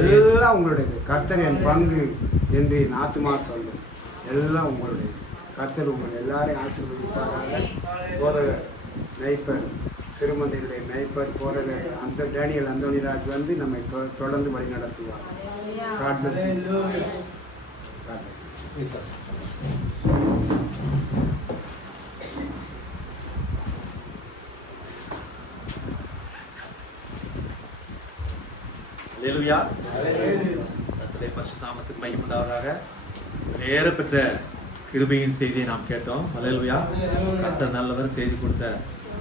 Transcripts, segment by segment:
எல்லாம் உங்களுடையது. கர்த்தர் என் பங்கு என்று என் ஆத்துமா சொல்லும். எல்லாம் உங்களுடைய கர்த்தர் உங்கள் எல்லாரையும் ஆசீர்வதிப்பாராக. போதகர் நைப்பர் சிறுமந்தையுடைய நைப்பர் போதகர் அந்த டேனியல் அந்தோனிராஜ் வந்து நம்மை தொடர்ந்து வழி நடத்துவார். God bless you. God bless you. அல்லேலூயா. கர்த்தருடைய பரிசுத்த நாமத்துக்கு மகிமை உண்டாவதாக. நேர பெற்ற கிருபையின் செய்தியை நாம் கேட்டோம். அல்லேலூயா. கர்த்தர் நல்லவர். செய்தி கொடுத்த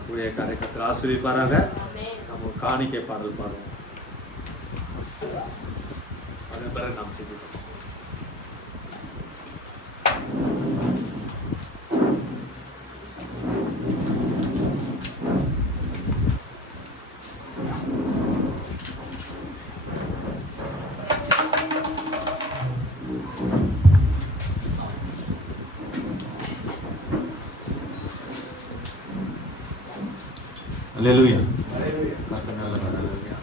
ஊழியக்காரரை கர்த்தர் ஆசீர்வதிப்பாராக. நம்ம காணிக்கை பாடல் பாடுவோம். அதன் பிறகு நாம் செய்திருக்கோம். அல்லேலூயா. கர்த்தர் நல்லவர். அல்லேலூயா.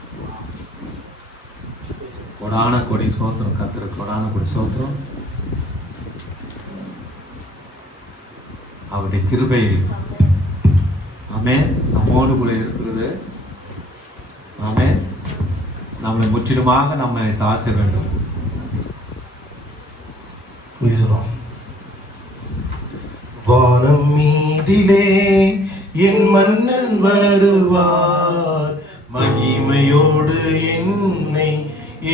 கொடான கொடி சோத்திரம். கர்த்தர் கொடான கொடி சோத்திரம். அவருடைய கிருபை ஆமென் நம்மோடு கூட இருக்கிறது. ஆமென். நம்மளை முற்றிலுமாக நம்மை தாழ்த்த வேண்டும். வானம் மீதிலே என் மன்னன் வருவார், மகிமையோடு என்னை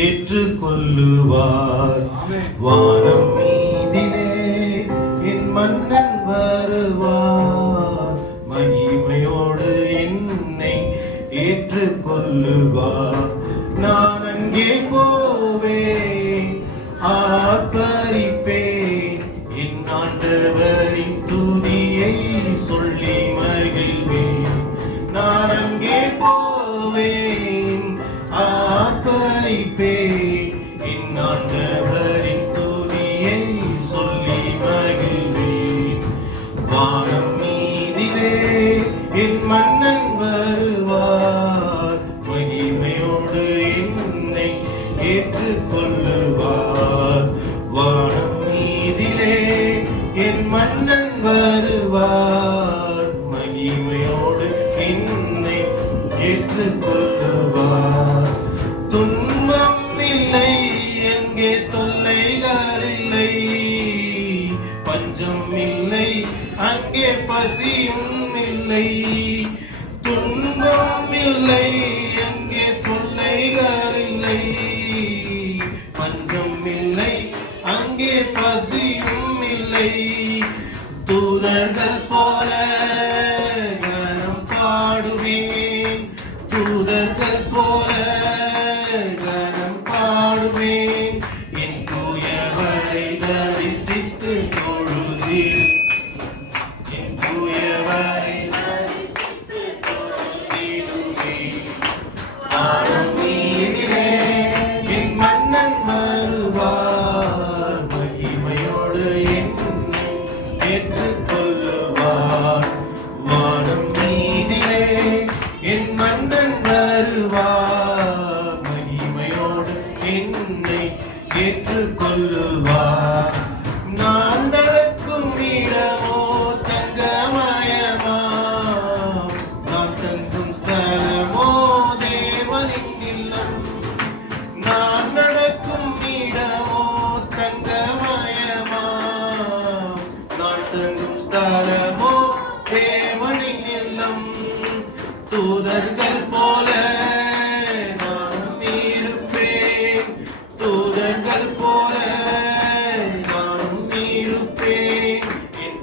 ஏற்றுக்கொள்ளுவார். வானம் மீதிலே என் மன்னன் வருவார், மகிமையோடு என்னை ஏற்றுக்கொள்ளுவார். நான் அங்கே போவேன், ஆர்ப்பரிப்பேன், என் ஆண்டவரின் துதியை சொல்லி மகிழ்வேன். நான் அங்கே போவேன், ஆர்ப்பரிப்பேன், என் ஆண்டவரின் துதியை சொல்லி மகிழ்வேன். வானம் மீதிலே என் மன்னன் வருவார், மகிமையோடு என்னை ஏற்றுக்கொள்ளுவார். வானம் மீதிலே என் மன்னன் வருவார், மகிமையோடு என்னை ஏற்றுக்கொள்ளுவார். துன்பம் இல்லை, எங்கே தொல்லைகள் இல்லை, பஞ்சம் இல்லை, அங்கே பசியும் இல்லை. துன்பம் இல்லை, எங்கே தொல்லைகள் இல்லை, பஞ்சம் இல்லை, அங்கே பசியும் இல்லை. தூதர்கள் போல கனம் பாடுவேன், தூதர்கள் போல கனம் பாடுவேன். என் தூயவரை தரிசித்து தொழுதிடுவேன், என் தூயவரை தரிசித்து தொழுதிடுவேன். வானம் மீதிலே என் மன்னன் வருவார், மகிமையோடு என்னை ஏற்றுக்கொள்ளுவார். வானம் மீதிலே என் மன்னன் வருவார், மகிமையோடு என்னை ஏற்றுக்கொள்ளுவார். நான் நடக்கும் இடமோ தங்கமயமா, நான் தங்கும் ஸ்தலமோ தேவனின் இல்லம். நான் நடக்கும் இடமோ தங்கமயமா, நான் தங்கும் ஸ்தலமோ தேவனின் இல்லம். தூதர்கள் போல நான் இருப்பேன், தூதர்கள் போல நான் இருப்பேன், என்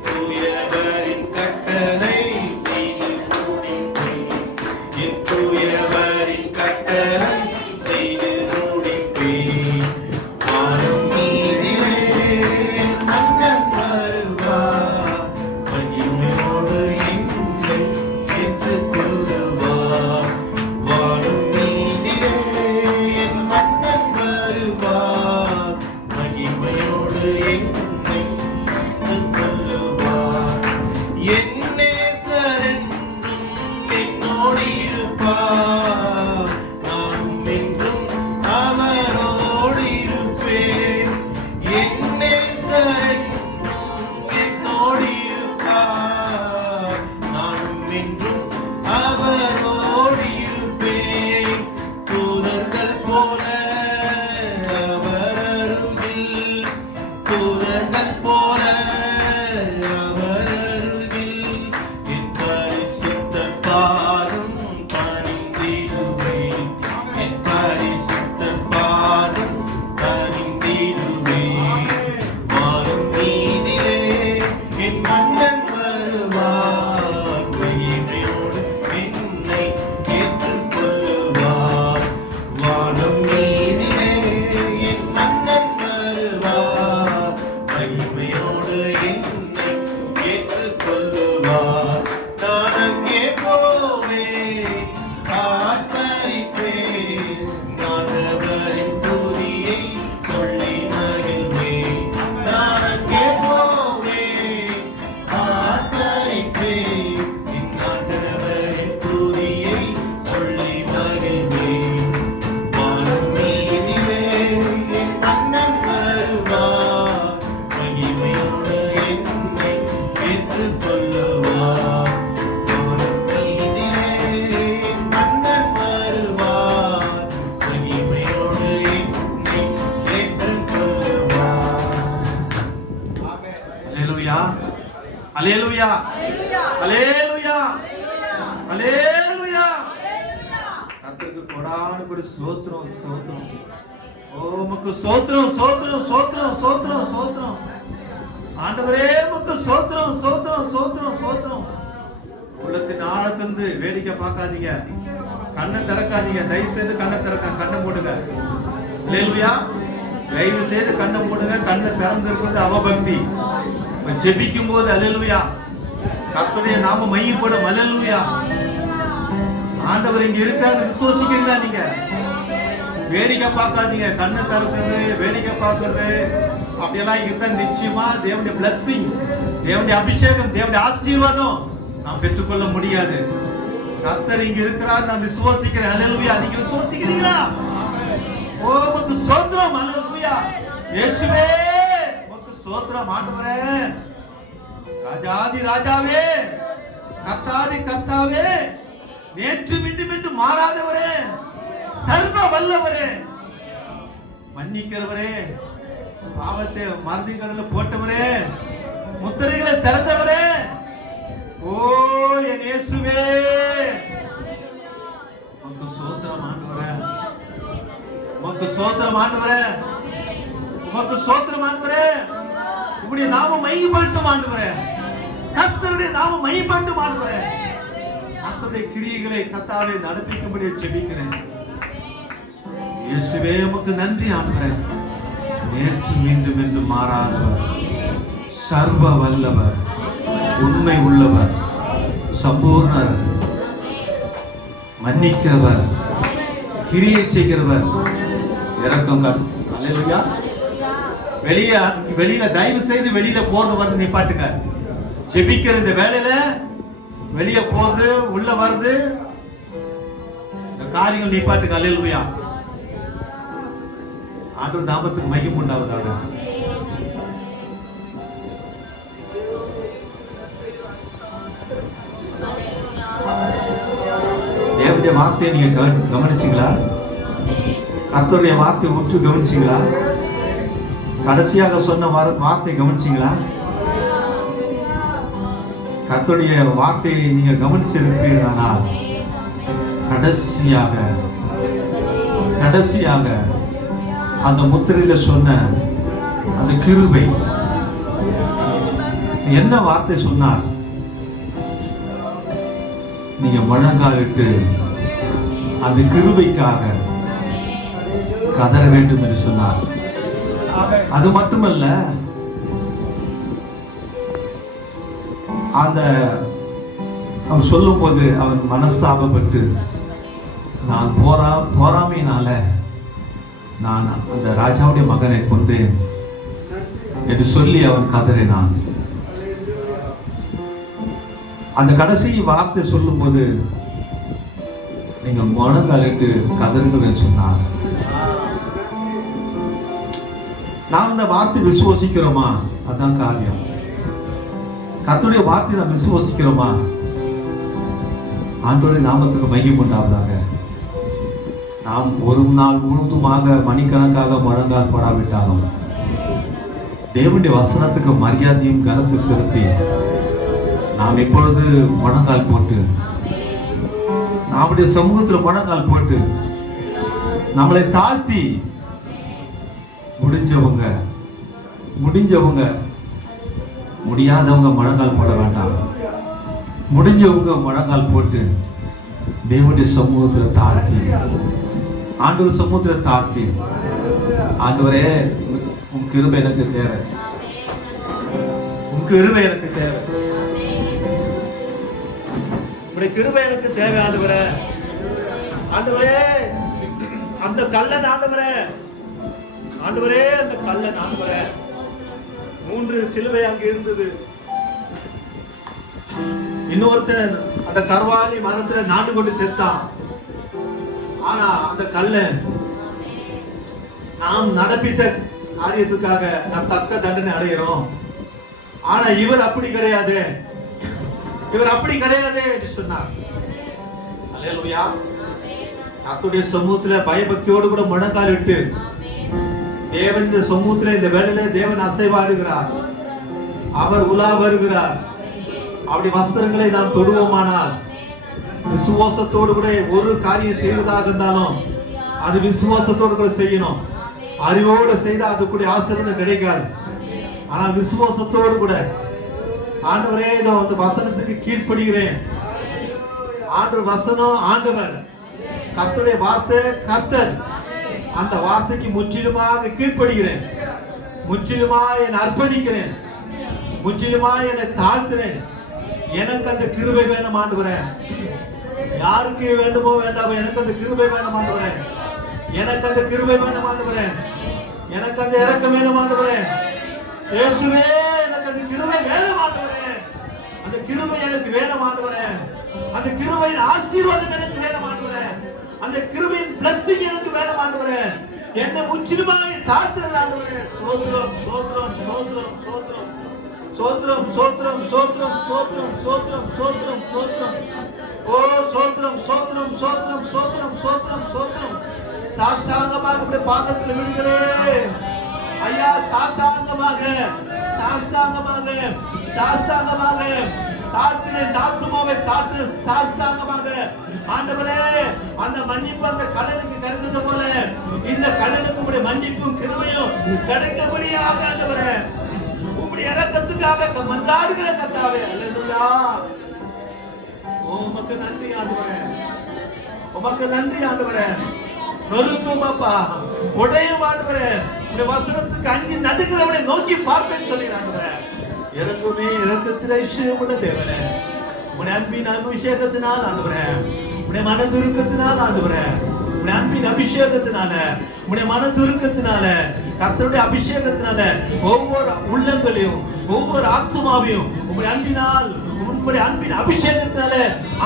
அல்லேலூயா, அல்லேலூயா, அல்லேலூயா. கர்த்தருக்கு கொடான கொடி ஸ்தோத்திரம், ஸ்தோத்திரம். ஓ உமக்கு ஸ்தோத்திரம், ஸ்தோத்திரம், ஸ்தோத்திரம், ஸ்தோத்திரம், ஸ்தோத்திரம். ஆண்டவரே உமக்கு ஸ்தோத்திரம், ஸ்தோத்திரம், ஸ்தோத்திரம், ஸ்தோத்திரம். உள்ளத்தின் ஆழத்திலிருந்து வேடிக்கை பார்க்காதீங்க, கண்ணை திறக்காதீங்க. தயவு செய்து கண்ணை திறக்க, கண்ணை மூடுங்க. அல்லேலூயா. தயவு செய்து கண்ணை மூடுங்க. கண்ணை திறந்திருக்கிறது அவபக்தி. ஜெபிக்கும் போது அல்லேலூயா, கர்த்தருடைய நாம மையப்படும். அல்லேலூயா. ஆண்டவர் இங்க இருக்காரு விசுவாசிக்கிறீங்களா? நீங்க வேடிக்கை பார்க்காதீங்க. கண்ணை திறக்கிறது, வேடிக்கை பார்க்கறது அப்படியெல்லாம் இருந்தா நிச்சயமா தேவனுடைய பிளஸிங், தேவனுடைய அபிஷேகம், தேவனுடைய ஆசீர்வாதம் நாம் பெற்றுக்கொள்ள முடியாது. கர்த்தர் இங்க இருக்கிறார், நான் விசுவாசிக்கிறேன். அல்லேலூயா. நீங்க விசுவாசிக்கிறீங்களா? ஓ உமக்கு ஸ்தோத்திரம். அல்லேலூயா. இயேசுவே உமக்கு ஸ்தோத்திரம். ஆண்டவரே, ராஜாதி ராஜாவே, கர்த்தாதி கர்த்தாவே, நேற்று மீண்டும் மாறாதவரே, சர்வ வல்லவரே, மன்னிக்கிறவரே, பாவத்தை மறதி கடல்ல போட்டவரே, முத்திரைகளை திறந்தவரே, ஓ என் இயேசுவே உமக்கு ஸ்தோத்திரம் ஆண்டவரே, உமக்கு ஸ்தோத்திரம் ஆண்டவரே, உமக்கு ஸ்தோத்திரம் ஆண்டவரே. உம்முடைய நாமம் மையப்பட்டும் ஆண்டவரே, கர்த்தருடைய நாமம் மையப்பட்டும் ஆண்டவரே. கர்த்தருடைய கிரியைகளை கர்த்தாவே நடப்பிக்கும்படி ஜெபிக்கிறேன். இயேசுவே உமக்கு நன்றி ஆண்டவரே. நேற்று மீண்டும் மாறாதவர், சர்வ வல்லவர், உண்மை உள்ளவர், சம்பூர்ணர், மன்னிக்கிறவர், கிரியை செய்கிறவர், இரக்கம் காட்டும். அல்லேலூயா. வெளியில தயவு செய்து வெளியில போறது வந்து நிப்பாட்டுங்க. ஜெபிக்கிற இந்த வேலையில வெளிய போறது உள்ள வருது, இந்த காரியங்கள் நிப்பாட்டுங்க. அல்லேலூயா. ஆண்டவர் நாமத்துக்கு மகிமை உண்டாவதாக. தேவனுடைய வார்த்தையை நீங்க கவனிச்சீங்களா? கர்த்தருடைய வார்த்தையை உற்று கவனிச்சீங்களா? கடைசியாக சொன்ன வார்த்தை கவனிச்சீங்களா? கர்த்தருடைய வார்த்தையை நீங்க கவனிச்சிருப்பீர்களானால் கடைசியாக அந்த முத்திரையில சொன்ன அந்த கிருபை என்ன வார்த்தை சொன்னார்? நீங்க முழங்காலிட்டு அந்த கிருபைக்காக கதற வேண்டும் என்று சொன்னார். அது மட்டுமல்ல, அந்த அவன் சொல்லும் போது அவன் மனஸ்தாபப்பட்டு, நான் போராமையினால நான் அந்த ராஜாவுடைய மகனை கொண்டேன் என்று சொல்லி அவன் கதறினான். அந்த கடைசி வார்த்தை சொல்லும் போது நீங்க முழங்காலிட்டு கதறுங்கள் சொன்னார். நாம் இந்த வார்த்தை விசுவாசிக்கிறோமா? அதான் காரியம். கர்த்தருடைய வார்த்தை நாம் விசுவாசிக்கிறோமா? ஆண்டவருடைய நாமத்துக்கு மகிமை உண்டாவதாக. நாம் ஒரு நாள் முழுதுமாக மணிக்கணக்காக முழங்கால் போடாவிட்டாலும் தேவனுடைய வசனத்துக்கு மரியாதையும் கனத்து செலுத்தி நாம் எப்பொழுது முழங்கால் போட்டு நம்முடைய சமூகத்தில் முழங்கால் போட்டு நம்மளை தாழ்த்தி முடிஞ்சவங்க முடியாதவங்க முழங்கால் போட வேண்டாம். முடிஞ்சவங்க முழங்கால் போட்டு தேவனுடைய சமூகத்தில் தாழ்த்தி, ஆண்டவர் சமூகத்தில் தாழ்த்தி, ஆண்டவரே உன் கிருபை எனக்கு தேவை, உன் கிருபை எனக்கு தேவை, உன்னுடைய கிருபை எனக்கு தேவை ஆண்டவரே. ஆண்டவரே அந்த கல்லன் ஆண்டவரே, ஆண்டவரே அந்த கல்லன் ஆண்டவரே. 3 சிலுவை அங்க இருந்தது. இன்னொருத்தன் அந்த கர்வாலி மரத்துல நாட்டு கொண்டு செத்தான். ஆனா அந்த கல்லன் நாம் நடப்பித்த காரியத்துக்காக நாம் தக்க தண்டனை அடைகிறோம். ஆனா இவர் அப்படி கிடையாது, இவர் அப்படி கிடையாது என்று சொன்னார். அல்லேலூயா. கர்த்தருடைய சமூகத்துல பயபக்தியோடு கூட முழங்கால் விட்டு தேவன் சமூகத்துல இந்த வேளையில தேவன் அசைவாடுகிறார். அவர் உலா வருகிறார். அப்படி வஸ்திரங்களை நாம் தொடுவோமானால் விசுவாசத்தோடு கூட ஒரு காரியம் செய்வதாக இருந்தாலும் அது விசுவாசத்தோடு கூட செய்யணும். அறிவோடு செய்தா அதுக்குடைய ஆசீர்வாதம் கிடைக்காது. ஆனால் விசுவாசத்தோடு கூட ஆண்டவரே இதோ அந்த வசனத்துக்கு கீழ்ப்படுகிறேன். ஆண்டவர் வசனம் ஆண்டவர், கர்த்தருடைய வார்த்தை கர்த்தர். அந்த வார்த்தைக்கு முற்றிலுமாக கீழ்ப்படுகிறேன், முற்றிலுமாக என்னை அர்ப்பணிக்கிறேன், முற்றிலுமாக என்னை தாழ்த்துறேன். எனக்கு அந்த கிருபை வேணும் ஆண்டவரே. யாருக்கு வேண்டுமோ வேண்டாமோ எனக்கு அந்த கிருபை வேணும் ஆண்டவரே. எனக்கு அந்த கிருபை வேணும் ஆண்டவரே. எனக்கு அந்த இரக்கம் வேணும் ஆண்டவரே. இயேசுவே எனக்கு அந்த கிருபை வேணும் ஆண்டவரே. அந்த கிருபை எனக்கு வேணும் ஆண்டவரே. அந்த கிருபையின் ஆசீர்வாதம் எனக்கு வேணும் ஆண்டவரே. அந்த கிருபையின் பிளஸிங் எனக்கு வேணும் ஆண்டவரே. என்னை முற்றிலுமாக தாழ்த்துறேன் ஆண்டவரே. ஸ்தோத்திரம் ஸ்தோத்திரம் ஸ்தோத்திரம் ஸ்தோத்திரம் சோத்ரம் சோத்ரம் சோத்ரம் சோத்ரம் சோத்ரம் சோத்ரம் சோத்ரம் ஓ சோத்ரம் சோத்ரம் சோத்ரம் சோத்ரம் சோத்ரம் சோத்ரம். சாஷ்டாங்கமாக உடைய பாதத்தில் விடுகிறேன் ஐயா. சாஷ்டாங்கமாக சாஷ்டாங்கமாக சாஷ்டாங்கமாக தாழ்த்தினேன். தாத்துமாவை தாழ்த்து சாஷ்டாங்கமாக ஆண்டவரே அந்த மன்னிப்பு அந்த கடனுக்கு கிடைத்தது போல இந்த கடனுக்கு உடைய மன்னிப்பும் கிருபையும் கிடைக்கபடியாக ஆண்டவரே உம்முடைய இரக்கத்துக்காக மன்றாடுகிற கர்த்தாவே. அல்லேலூயா. உமக்கு நன்றி ஆண்டவரே, உமக்கு நன்றி ஆண்டவரே. நொறுக்கும் அப்பா, உடையும் ஆண்டவரே. உடைய வசனத்துக்கு அஞ்சி நடுகிறவனை நோக்கி பார்ப்பேன்னு சொல்லிடுற ஆண்டவரே. இறங்குமே இரக்கத்திலே ஐஸ்வர்யமுள்ள தேவனே, உடைய அன்பின் அபிஷேகத்தினால் ஆண்டவரே, உடைய மனதுருக்கத்தினால் ஆண்டவரே, உடைய அன்பின் அபிஷேகத்தினால, உடைய மனதுருக்கத்தினால, கர்த்தருடைய அபிஷேகத்தினால ஒவ்வொரு உள்ளங்களையும் ஒவ்வொரு ஆத்துமாவையும் உங்களுடைய அன்பினால் உங்களுடைய அன்பின் அபிஷேகத்தினால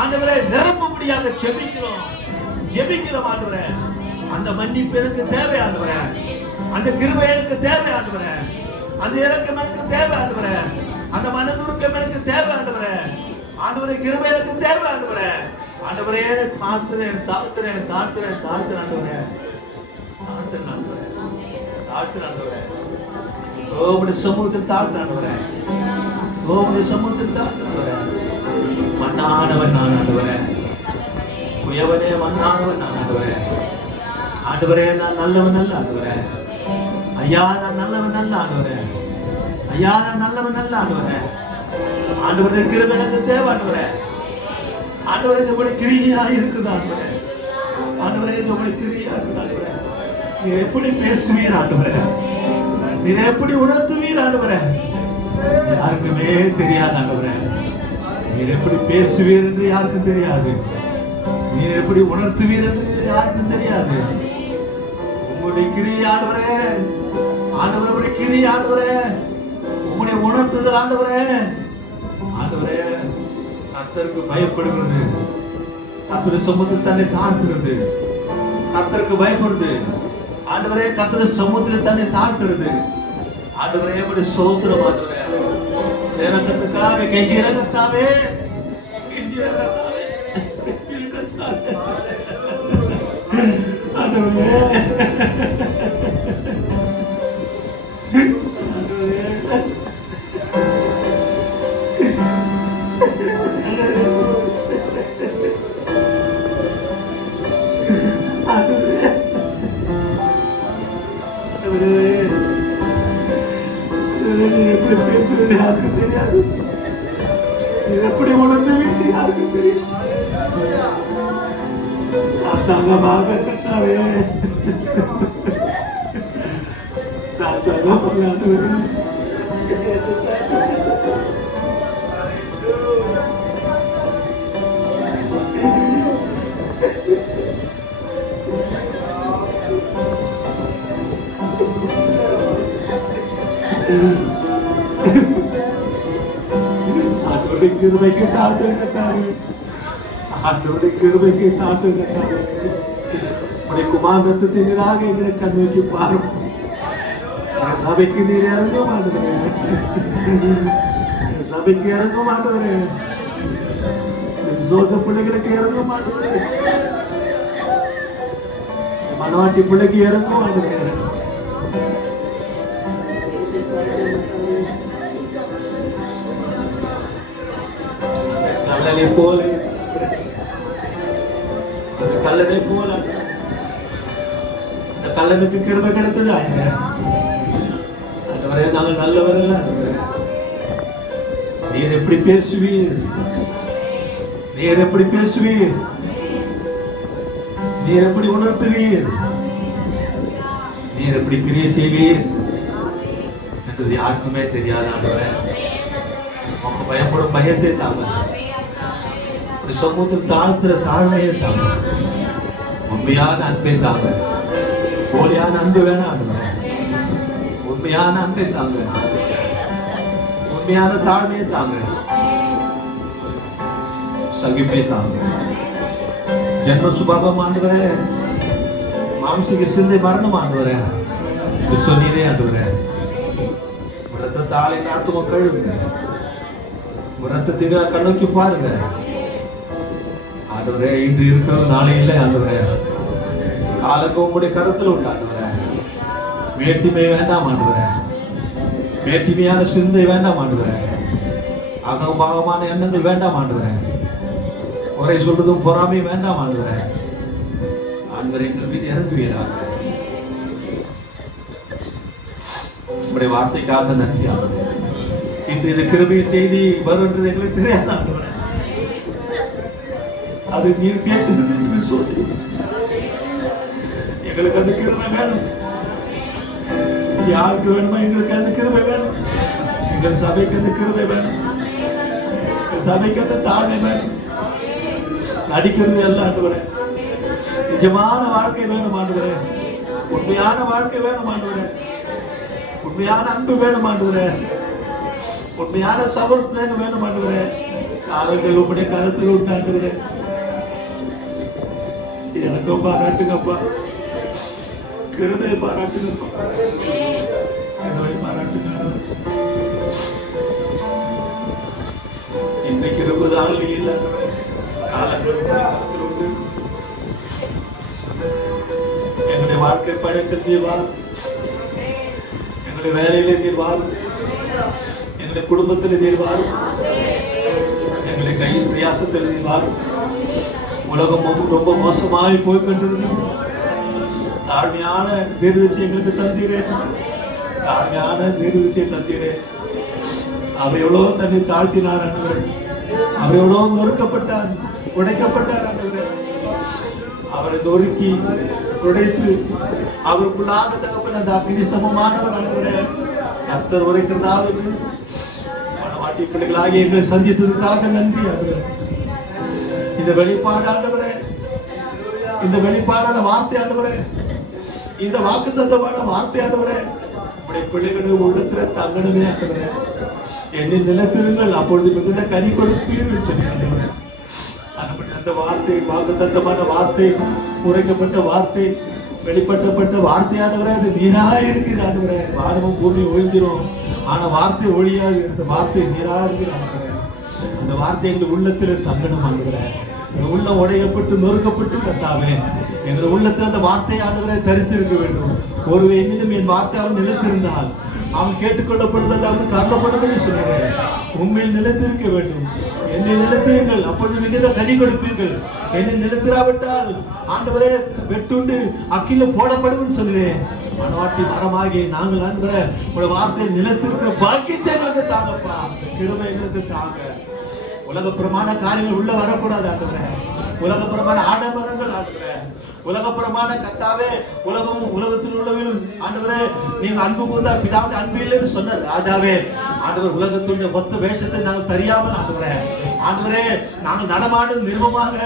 ஆண்டவரே நிரப்பும்படியாக ஜெபிக்கிறோம் ஜெபிக்கிறோம் ஆண்டவரே. அந்த மன்னிப்பு எனக்கு தேவை ஆண்டவரே. அந்த கிருபை எனக்கு தேவை ஆண்டவரே. அந்த இரக்கம் எனக்கு தேவை ஆண்டவரே. அந்த மனதுருக்கம் எனக்கு தேவை ஆண்டவரே. ஆண்டவரே கிருபை எனக்கு தேவை ஆண்டவரே. ஆண்டவரே தாழ்த்துறேன் தாழ்த்துறேன் தாழ்த்துறேன் தாழ்த்துறேன் ஆண்டவரே. தாழ்த்துறேன் ஆண்டவரே. தாழ்த்துறேன் ஆண்டவரே. உம்முடைய சமூகத்தில் தாழ்த்துறேன் ஆண்டவரே. உம்முடைய சமூகத்தில் தாழ்த்துறேன் ஆண்டவரே. மண்ணானவன் நான் ஆண்டவரே. உயவனே மண்ணானவன் நான் ஆண்டவரே. ஆண்டவரே நான் நல்லவன் அல்ல ஆண்டவரே. ஐயா நான் நல்லவன் அல்ல ஆண்டவரே. ஐயா நான் நல்லவன் அல்ல ஆண்டவரே. ஆண்டவரே கிருபை எனக்கு தேவை ஆண்டவரே. ஆண்டவரே இந்த கிரியா இருக்குது ஆண்டவரே. ஆண்டவரே இந்த கிரியா இருக்குது ஆண்டவரே. நீர் எப்படி பேசுவீர் ஆண்டவரே. நீர் எப்படி உணர்த்துவீர் ஆண்டவரே. யாருக்குமே தெரியாது ஆண்டவரே. நீர் எப்படி பேசுவீர் என்று யாருக்கும் தெரியாது. நீர் எப்படி உணர்த்துவீர் என்று யாருக்கும் தெரியாது. உங்களுடைய கிரியா ஆண்டவரே. ஆண்டவருடைய கிரியா ஆண்டவரே. உங்களுடைய உணர்த்துதல் ஆண்டவரே. ஆண்டவரே கர்த்தருக்கு பயப்படுகிறது, கர்த்தருடைய சமூகத்தில் தன்னை தாழ்த்துகிறது. கர்த்தருக்கு பயப்படுது ஆண்டவரே. கர்த்தருடைய சமூகத்தில் தன்னை தாழ்த்துறது ஆண்டவரே. உடைய சோத்திரம் ஆண்டவரே. இறக்கத்துக்காக கெஞ்சி இறக்கத்தாவே கெஞ்சி இறக்கத்தாவே ஆண்டவரே. எப்படி பேசுவது யாருக்கு தெரியாது. எப்படி உணர்ந்து யாருக்கு தெரியும். சாஸ்தாங்கமாக கர்த்தாவே. ஆண்டவருடைய கிருபைக்கு தாழ்த்துகிறாரே. ஆண்டவருடைய கிருபைக்கு தாழ்த்துகிறாரே. உடைய குமாரத்தினாக எங்களை கண்ணோக்கி பாரும். சபைக்கு நீர் இறங்க மாட்டவரே. சபைக்கு இறங்க மாட்டவரே. சோக பிள்ளைகளுக்கு இறங்க மாட்டவரே. மனவாட்டி பிள்ளைக்கு இறங்க மாட்டவரே. கல்லனை போல அந்த கல்லனை போல அந்த கல்லனுக்கு கிருபை கிடைத்தது ஆண்டவரே. நாங்கள் நல்லவர் இல்ல ஆண்டவரே. நீர் எப்படி பேசுவீர், நீர் எப்படி பேசுவீர், நீர் எப்படி உணர்த்துவீர், நீர் எப்படி கிரியை செய்வீர் என்றது யாருக்குமே தெரியாது ஆண்டவரே. உங்க பயப்படும் பயத்தை தாங்க, சமூகத்தில் தாழ்த்துற தாழ்மையை தாங்க, உண்மையான அன்பை தாங்க. போலியான அன்பு வேணாம் ஆண்டவரே, உண்மையான அன்பை தாங்க, உண்மையான தாழ்மையை தாங்க, சகிப்பை தாங்க. ஜென்ம சுபாவம் ஆண்டவரே, மாம்சிக சிந்தை மரணம் ஆண்டவரே, சொன்னீரே ஆண்டவரே. ரத்தத்தாலே ஆத்தும கழுவுங்க, ரத்தத்தை கண்ணோக்கி பாருங்க ஆண்டவரே. இன்று இருக்கிறது நாளை இல்லை ஆண்டவரே. காலங்க உங்களுடைய கருத்துல உண்டு ஆண்டவரே. மேட்டிமை வேண்டாம் ஆண்டவரே, மேட்டிமையான சிந்தை வேண்டாம் ஆண்டவரே, அகம்பாகமான எண்ணங்கள் வேண்டாம் ஆண்டவரே, குறை சொல்றதும் பொறாமை வேண்டாம் ஆண்டவரே. ஆண்டவரே எங்கள் மீது இறங்குவீராக. உங்களுடைய வார்த்தைக்காக நன்றி ஆண்டவரே. இன்று இந்த கிருபையின் செய்தி வரும் என்று எங்களுக்கு தெரியாது ஆண்டவரே. அது நீர் பேசுகிறது எங்களுக்கு அந்த கிருபை வேணும். யாருக்கு வேணுமோ எங்களுக்கு அந்த கிருபை வேணும். எங்கள் சபைக்கு அந்த கிருபை வேணும். எங்கள் சபைக்கு அந்த தாழ்மை வேணும். நடிக்கிறது எல்லாம் ஆண்டவரே, நிஜமான வாழ்க்கை வேணும் ஆண்டவரே, உண்மையான வாழ்க்கை வேணும் ஆண்டவரே, உண்மையான அன்பு வேணும் ஆண்டவரே, உண்மையான சபை ஸ்நேகம் வேணும் ஆண்டவரே. காலங்கள் உங்களுடைய கருத்தில் உண்டு ஆண்டவரே. எனக்கும் பாராட்டுங்கப்பா, கிருபையை பாராட்டுங்கப்பா, கிருபை பாராட்டுங்க. இந்த கிருபைதான் இல்லை, காலங்கள் உண்டு. எங்களுடைய வாழ்க்கை பழக்கத்தில் நீர் வார், எங்களுடைய வேலையிலே நீர் வார், எங்களுடைய குடும்பத்தில் நீர் வார், எங்களுடைய கையில் பிரயாசத்தில் நீர் வார். உலகம் ரொம்ப மோசமாய் போய்கொண்டிருந்தது. தாழ்மையான தீர்வுச்சி எங்களுக்கு தந்தீரே, தாழ்மையான தீர்வுச்சியை தந்தீரே. அவர் எவ்வளவு தன்னை தாழ்த்தினார் ஆண்டவரே, அவர் எவ்வளவு நொறுக்கப்பட்டார், உடைக்கப்பட்டார் ஆண்டவரே. அவரை நொறுக்கி உடைத்து அவருக்குள்ளாக தகப்பன அந்த அக்னி சமமானவர் ஆண்டவரே. கர்த்தர் உரைக்கிறதாவது மனவாட்டி பிள்ளைகளாகி எங்களை சந்தித்ததுக்காக நன்றி ஆண்டவரே. இந்த வெளிப்பாடு ஆண்டவரே, இந்த வெளிப்பாடான வார்த்தை ஆண்டவரே, இந்த வாக்குத்தத்தமான வார்த்தை ஆண்டவரே, உடைய பிள்ளைகளுடைய உள்ளத்துல தங்கணுமே ஆண்டவரே. என்னை நிலத்திருங்கள், அப்பொழுது மிகுந்த கனி கொடுப்பீர்கள் சொன்னீங்க. அந்த வார்த்தை, வாக்குத்தத்தமான வார்த்தை, உரைக்கப்பட்ட வார்த்தை, வெளிப்பட்டப்பட்ட வார்த்தையானவரே, அது நீராக இருக்கிற ஆண்டவரே. வானமும் பூமி ஒழிஞ்சிரும், ஆனா வார்த்தை ஒழியாது. அந்த வார்த்தை நீராக இருக்கிற ஆண்டவரே. அந்த வார்த்தை எங்கள் உள்ளத்தில் தங்கணும் ஆண்டவரே. எங்கள் உள்ளம் உடையப்பட்டு நொறுக்கப்பட்டு கத்தாவே, எங்கள் உள்ளத்தில் அந்த வார்த்தை ஆண்டவரை தரித்திருக்க வேண்டும். ஒருவே என்னிடம் என் வார்த்தை அவன் நிலைத்திருந்தால் அவன் கேட்டுக்கொள்ளப்படுவது அவன் கருளப்படுவது சொல்லுகிறேன். உண்மையில் நிலைத்திருக்க வேண்டும். என்னை நிலைத்திருங்கள், அப்பொழுது மிகுந்த கனி கொடுப்பீர்கள். என்னை நிலைத்திராவிட்டால் ஆண்டவரே வெட்டுண்டு அக்கில போடப்படும் சொல்லுறேன். மனவாட்டி மரமாகி நாங்கள் ஆண்டவரே உடைய வார்த்தையை நிலைத்திருக்கிற பாக்கியத்தை எங்களுக்கு தாங்கப்பா, கிருபை எங்களுக்கு தாங்க. உலகப்புறமான காரியங்கள் உள்ள வரக்கூடாது ஆண்டவரே. உலகப்புறமான ஆடம்பரங்கள் ஆண்டவரே, உலகப்புறமான கர்த்தாவே, உலகத்தில் உள்ளவர்கள் ஆண்டவரே, நீங்க அன்பு கூர்ந்தா பிதாவுடைய அன்பு இல்லைன்னு சொன்ன ராஜாவே ஆண்டவர், உலகத்துடைய மொத்த வேஷத்தை நாங்கள் தெரியாமல் ஆண்டவரே, ஆண்டவரே நாங்கள் நடமாடும் நிர்மமாக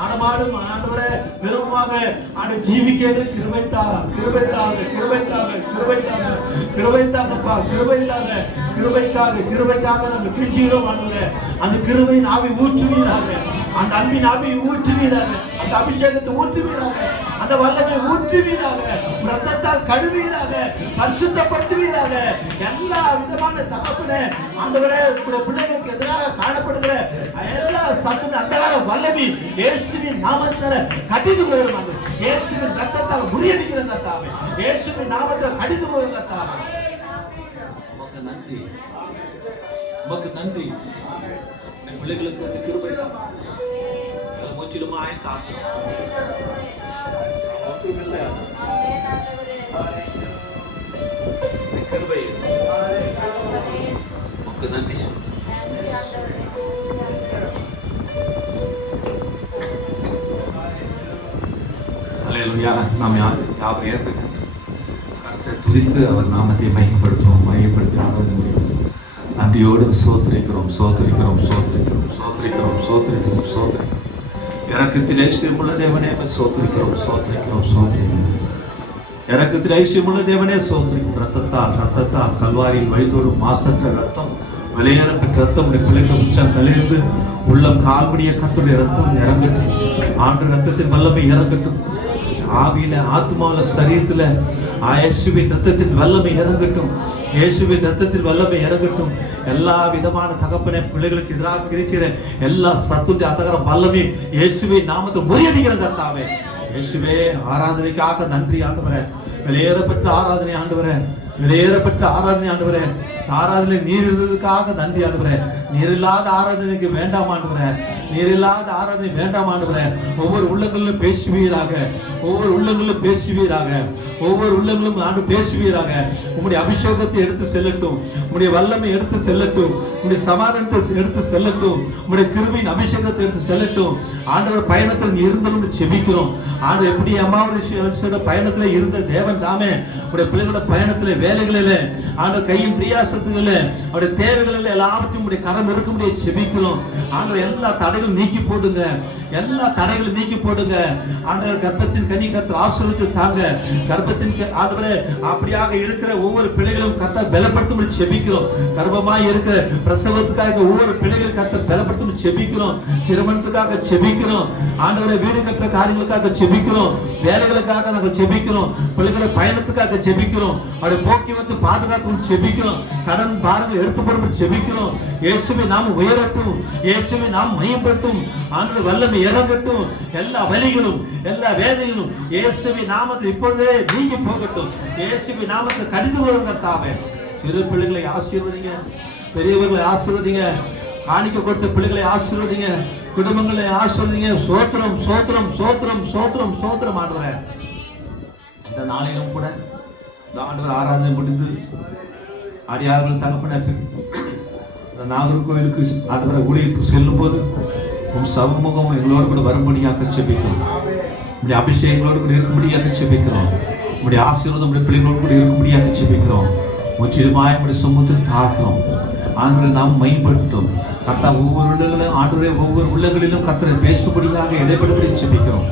நடமாடும் ஆண்டவரே நிர்மமாக ஆண்டு ஜீவிக்கிறது கிருபைத்தாங்க, கிருபைத்தாங்க, கிருபைத்தாங்க, கிருபைத்தாங்க, கிருபைத்தாங்கப்பா, கிருபைத்தாங்க, கிருபைக்காக, கிருபைக்காக நாங்கள் கிழிச்சுகிறோம் ஆண்டவரே. அந்த கிருபையின் ஆவி ஊற்றுவீராக, அந்த அன்பின் ஆவி ஊற்றுவீராக, அந்த அபிஷேகத்தை ஊற்றுவீராக, அந்த வல்லமை ஊற்றுவீராக, ரத்தத்தால் கழுவீராக, பரிசுத்தப்படுத்துவீராக. எல்லா விதமான தகப்பனே ஆண்டவரே பிள்ளைகளுக்கு எதிராக காணப்படுகிற எல்லா சத்துன அந்தகார வல்லமை இயேசுவின் நாமத்தினால கடிந்து போகிறோம். இயேசுவின் ரத்தத்தால் முறியடிக்கிற கர்த்தாவே, இயேசுவின் நாமத்தால் கடிந்து போகிற கர்த்தாவே, உமக்கு நன்றி, உமக்கு நன்றி. என் பிள்ளைகளுக்கு இந்த கிருபை முற்றிலுமாய் தாக்கும். ஒன்றுமில்லை கிருபை. உனக்கு நன்றி சொல்றேன். அல்லேலூயா. நாம் யாவர் ஏற்றுக்கொண்டு கர்த்தரை துதித்து அவர் நாமத்தை மையப்படுத்துவோம். மையப்படுத்தி ஆராதனை முடியும். நன்றியோடு சோத்திரிக்கிறோம் சோத்திரிக்கிறோம் சோத்திரிக்கிறோம் சோத்திரிக்கிறோம் சோத்திரிக்கிறோம் சோத்திரிக்கிறோம். இறக்கத்தில் ஐஸ்வரியமுள்ள தேவனே சோத்திரிக்கிறோம் சோத்திரிக்கிறோம் சோத்திரிக்கிறோம். இறக்கத்தில் ஐஸ்வரியமுள்ள தேவனே சோத்திரிக்கும். ரத்தத்தால் கல்வாரியில் வழிதோடும் மாசற்ற ரத்தம், விலையேறப்பட்ட ரத்தம் உடைய பிள்ளைக்கு உச்சம் தலையிருந்து உள்ளம் கால்படிய கத்துடைய ரத்தம் இறங்கட்டும். ஆண்டு ரத்தத்தின் வல்லமை இறங்கட்டும். ஆவியில ஆத்மாவில சரீரத்துல இயேசுவின் ரத்தத்தின் வல்லமை இறங்கட்டும். இயேசுவின் ரத்தத்தில் வல்லமை இறங்கட்டும். எல்லா விதமான தகப்பனே பிள்ளைகளுக்கு எதிராக கிரிசிற எல்லா சத்துடைய அத்தகர வல்லமை இயேசுவின் நாமத்தை முறியடிக்கிற கர்த்தாவே. இயேசுவே ஆராதனைக்காக நன்றி ஆண்டவரே. வெளியேறப்பட்ட ஆராதனை ஆண்டவரே. வெளியேறப்பட்ட ஆராதனை ஆண்டவரே. ஆராதனை நீர் இருந்ததுக்காக நன்றி ஆண்டவரே. நீர் இல்லாத ஆராதனைக்கு வேண்டாம் ஆண்டவரே. நீர் இல்லாத ஆராதனை வேண்டாம் ஆண்டவரே. ஒவ்வொரு உள்ளங்களிலும் பேசுவீராக. ஒவ்வொரு உள்ளங்களிலும் பேசுவீராக. ஒவ்வொரு உள்ளங்களும் ஆண்டு பேசுவீராக. உம்முடைய அபிஷேகத்தை எடுத்து செல்லட்டும். உம்முடைய வல்லமை எடுத்து செல்லட்டும். உம்முடைய சமாதானத்தை எடுத்து செல்லட்டும். உம்முடைய கிருபையின் அபிஷேகத்தை எடுத்து செல்லட்டும். ஆண்டவர் பயணத்தில் நீ இருந்தோம் செபிக்கிறோம். ஆண்டு எப்படி அம்மாவோட பயணத்துல இருந்த தேவன் தாமே உடைய பிள்ளைகளோட பயணத்துல வேலைகளில ஆண்டு கையின் பிரியாசத்துகள அவருடைய தேவைகளில் எல்லாவற்றையும் உடைய கரம் இருக்க முடிய செபிக்கிறோம். ஆண்டவர் எல்லா தடைகளும் நீக்கி போடுங்க. எல்லா தடைகளும் நீக்கி போடுங்க. ஆண்டவர் கர்ப்பத்தின் கனி கர்த்தர் ஆசீர்வதித்து தாங்க. கர்ப்பத்தின் ஆண்டவரே அப்படியாக இருக்கிற ஒவ்வொரு பிள்ளைகளும் கர்த்தர் பலப்படுத்தும் செபிக்கிறோம். கர்ப்பமாய் இருக்கிற பிரசவத்துக்காக ஒவ்வொரு பிள்ளைகளும் கர்த்தர் பலப்படுத்தும் செபிக்கிறோம். திருமணத்துக்காக செபிக்கிறோம். ஆண்டவரே வீடு கட்டுற காரியங்களுக்காக செபிக்கிறோம். வேலைகளுக்காக நாங்கள் செபிக்கிறோம். பிள்ளைகளை பயணத்துக்காக செபிக்கிறோம். அவருடைய போக்குவரத்து பாதுகாத்து செபிக்கிறோம். கடன் பாரங்கள் எடுத்துப்படும் செபிக்கிறோம். இயேசுவை நாம் உயரட்டும். இயேசுவை நாம் மையப்பட்டும். ஆண்டவர் வல்லமை இறங்கட்டும். எல்லா வலிகளும் எல்லா வேதனைகளும் இயேசுவை நாமத்தில் இப்பொழுதே நீங்கி போகட்டும். இயேசுவை நாமத்தில் கடிந்து கொள்ளுங்கத்தாவே. சிறு பிள்ளைகளை ஆசீர்வதிங்க. பெரியவர்களை ஆசீர்வதிங்க. காணிக்க கொடுத்த பிள்ளைகளை ஆசீர்வதிங்க. குடும்பங்களை ஆசீர்வதிங்க. சோத்திரம் சோத்திரம் சோத்திரம் சோத்திரம் சோத்திரம் ஆண்டவரே. இந்த நாளிலும் கூட இந்த ஆண்டவர் ஆராதனை முடிந்து அடியார்கள் தகப்பன நாகர்கோவிலுக்கு ஆண்டவரை ஊழியத்துக்கு செல்லும் போது உன் சமூகம் எங்களோடு கூட வரும்படியாக செபிக்கிறோம். உடைய அபிஷேகங்களோடு கூட இருக்கும்படியாக செபிக்கிறோம். உடைய ஆசீர்வாதம் உடைய பிள்ளைகளோடு கூட இருக்கும்படியாக செபிக்கிறோம். முற்றிலுமாய் உடைய சமூகத்தில் தாழ்த்தோம். ஆண்டவரை நாம் மேம்படுத்தோம். கர்த்தா ஒவ்வொரு உள்ளங்களிலும் ஆண்டவரே ஒவ்வொரு உள்ளங்களிலும் கர்த்தரை பேசும்படியாக இடைப்படும்படி செபிக்கிறோம்.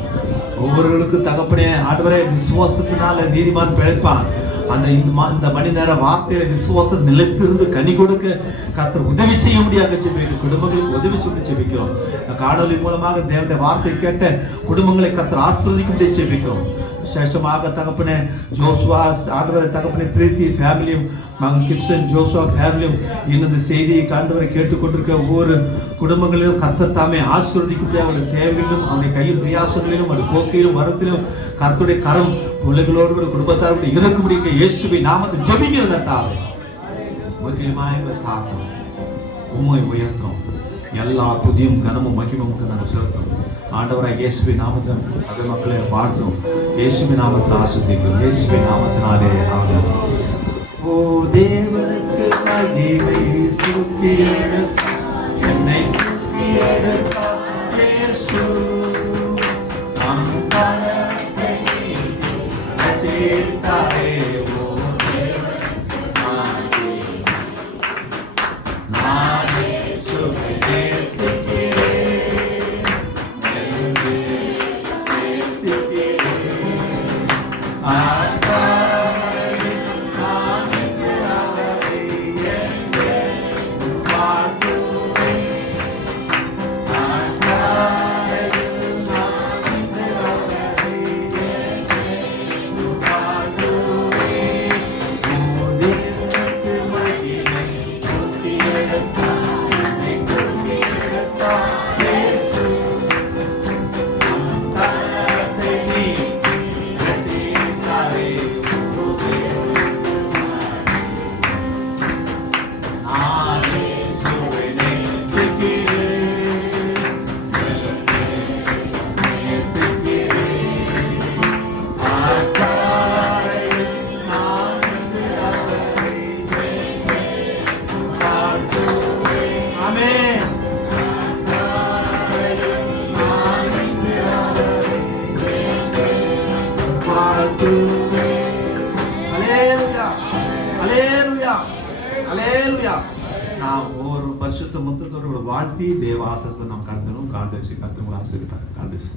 ஒவ்வொருவருக்கு தகப்பனே ஆண்டவரே விசுவாசத்தினால நீதிமான் பிழைப்பான். அந்த மணி நேர வார்த்தையில விசுவாசம் நிலைத்திருந்து கனி கொடுக்க கர்த்தர் உதவி செய்ய முடியாது செபிக்கிறோம். குடும்பங்களுக்கு உதவி செய்ய செபிக்கிறோம். காணொலி மூலமாக தேவனுடைய வார்த்தை கேட்ட குடும்பங்களை கர்த்தர் ஆசீர்வதிக்க முடிய செபிக்கிறோம். விசேஷமாக தகப்பனே ஜோசுவா ஆண்டவரை தகப்பனே பிரீத்தி ஃபேமிலியும் மகன் கிப்சன் ஜோசுவா ஃபேமிலியும் இந்த செய்தியை காண்டவரை கேட்டுக்கொண்டிருக்க ஒவ்வொரு குடும்பங்களிலும் கர்த்தர் தாமே ஆசீர்வதிக்க அவருடைய தேவையிலும் அவருடைய கையில் பிரயாசங்களிலும் அவருடைய போக்கையிலும் வரத்திலும் கர்த்தருடைய கரம் பிள்ளைகளோடு கூட குடும்பத்தாரோடு இருக்க முடியும். இயேசுவை நாமத்தை ஜெபிக்கிறத தாவே முற்றிலுமாய் எங்களை தாக்கும். உம்மை உயர்த்தும். எல்லா துதியும் கனமும் மகிமும் நாங்கள் செலுத்தும். ஆண்டவராக இயேசுவை நாமத்தில் சபை மக்களை வாழ்த்தும். இயேசுவை நாமத்தில் ஆசீர்வதிக்கும். இயேசுவை நாமத்தினாலே ஆமென். ஓ தேவனுக்கு மகிமை துதியேடு என்னை துதியேடு இயேசு அம்பலத்தை அஜேதாயே ஓ நானே சுகே அல்லேலூயா அல்லேலூயா அல்லேலூயா. நாம் ஒவ்வொரு பரிசுத்த முத்தத்தோடு வாழ்த்தி தேவாசத்தை நாம் கடத்தணும். காண்டேசி கத்துங்களை ஆசிரியர் காண்டேசி.